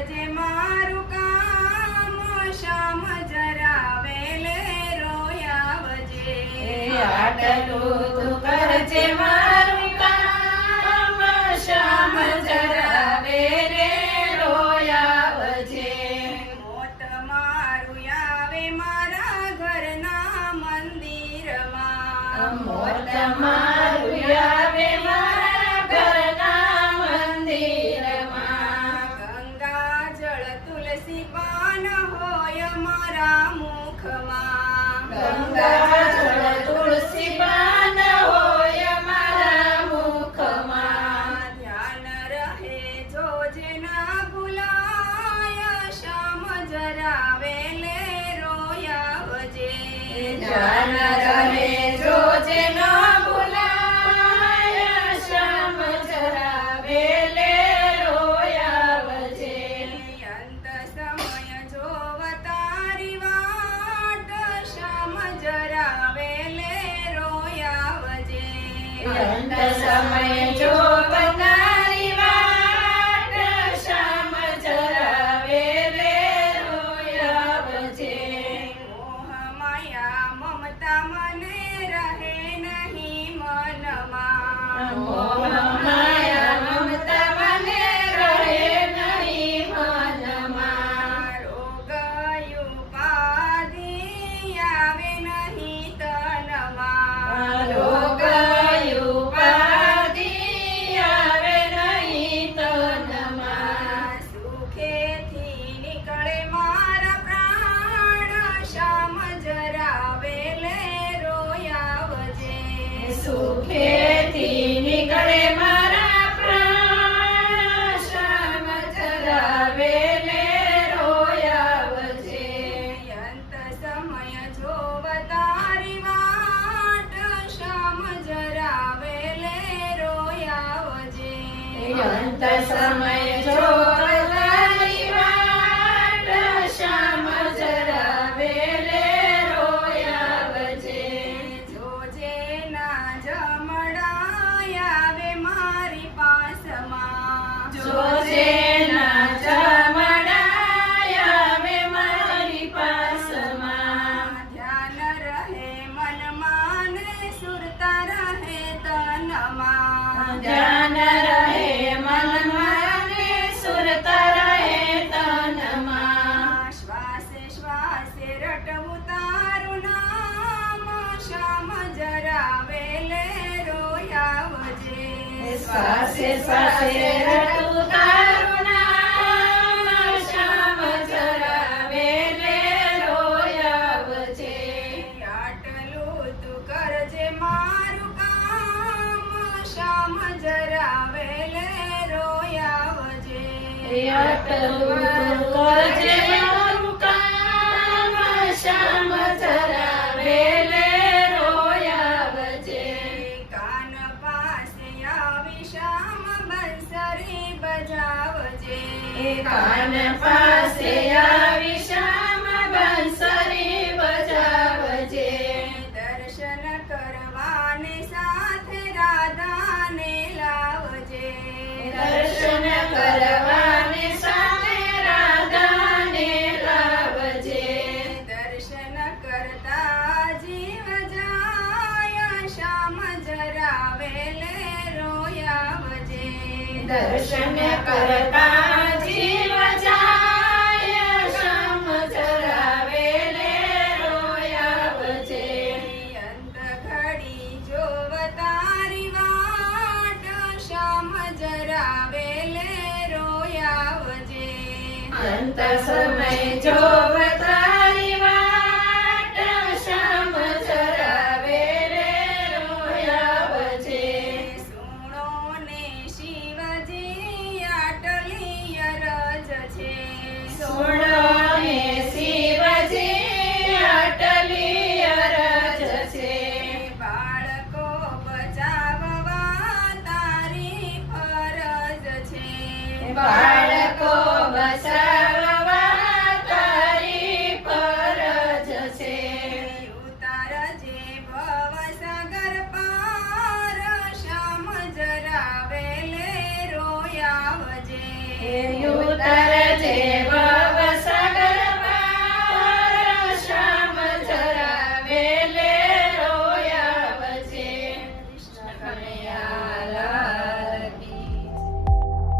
કરજે મારું કામ શ્યામ જરા વેલે રોયાવજે આટલું તું કરજે મારું કામ શ્યામ જરા વેલે રોયાવજે મોત મારું આવે મારા ઘરના મંદિરમાં મોત મારું આવે મારા ઘરના મંદિરમાં ગંગા જળ તુલસી પાન હોય મારા મુખમાં ગંગા જળ તુલસી પાન હોય મારા મુખમાં ધ્યાન રહે જોજે ના ભૂલાય શ્યામ જરા વેલે રોયાવજે ધ્યાન રહે જોજે ન ભૂલાય શ્યામ જરા વેલે રોયાવજે અંત સમય જોવ તારી વાટ શ્યામ જરા વેલે રોયાવજે અંત સમય જો બનારી વાટ શ્યામ જરા વેલે રોયાવજે મોહ માયા મમતા મને રહે નહીં મનમાં મોહ માયા મમતા મને રહે નહીં મનમાં રોગ ઉપાધિ આવે નહીં તનમાં રોગ ઉપાધિ આવે નહીં તનમાં સુખેથી નીકળે મારા પ્રાણ શ્યામ જરા વેલે રોયાવજે સુખેથી નીકળે મારા પ્રાણ શ્યામ જરા વેલે રોયાવજે અંત સમય જોવ તારી વાટ શ્યામ જરા વેલે રોયાવજે અંત સમય જો તારી વાટ શ્યામ જરા વેલે રોયાવજે જોજે ના જમડાય આવે મારી પાસમાં જોજે ના જમડાય આવે મારી પાસમાં ધ્યાન રહે મનમાં ને સુરતા રહે તનમાં ધ્યાન રહે મનમાં ને સુરતા રહે તનમાં શ્વાસે શ્વાસે રટવું તારું નામ શ્યામ જરા વેલે રોયાવજે શ્વાસે શ્વાસે રટું તારું નામ શ્યામ જરા વેલે રોયાવજે આટલું તું કરજે મારું કામ શ્યામ જરા વેલે રોયાવજે આટલું તું કરજે મારું કામ શ્યામ જરા વેલે રોયાવજે કાન પાસે આવી શ્યામ બંસરી બજાવજે કાન પાસે આવી શ્યામ બંસરી બજાવજે દર્શન કરવાને સાથે રાધાને લાવજે દર્શન કરવાને સાથે રાધાને લાવજે દર્શન કરતા જીવ જાય શ્યામ જરા વેલે રોયાવજે દર્શન કરતા જીવ જાય શ્યામ જરા વેલે રોયાવજે અંત ઘડી જોવ તારી વાટ શ્યામ જરા વેલે રોયાવજે અંત સમય જો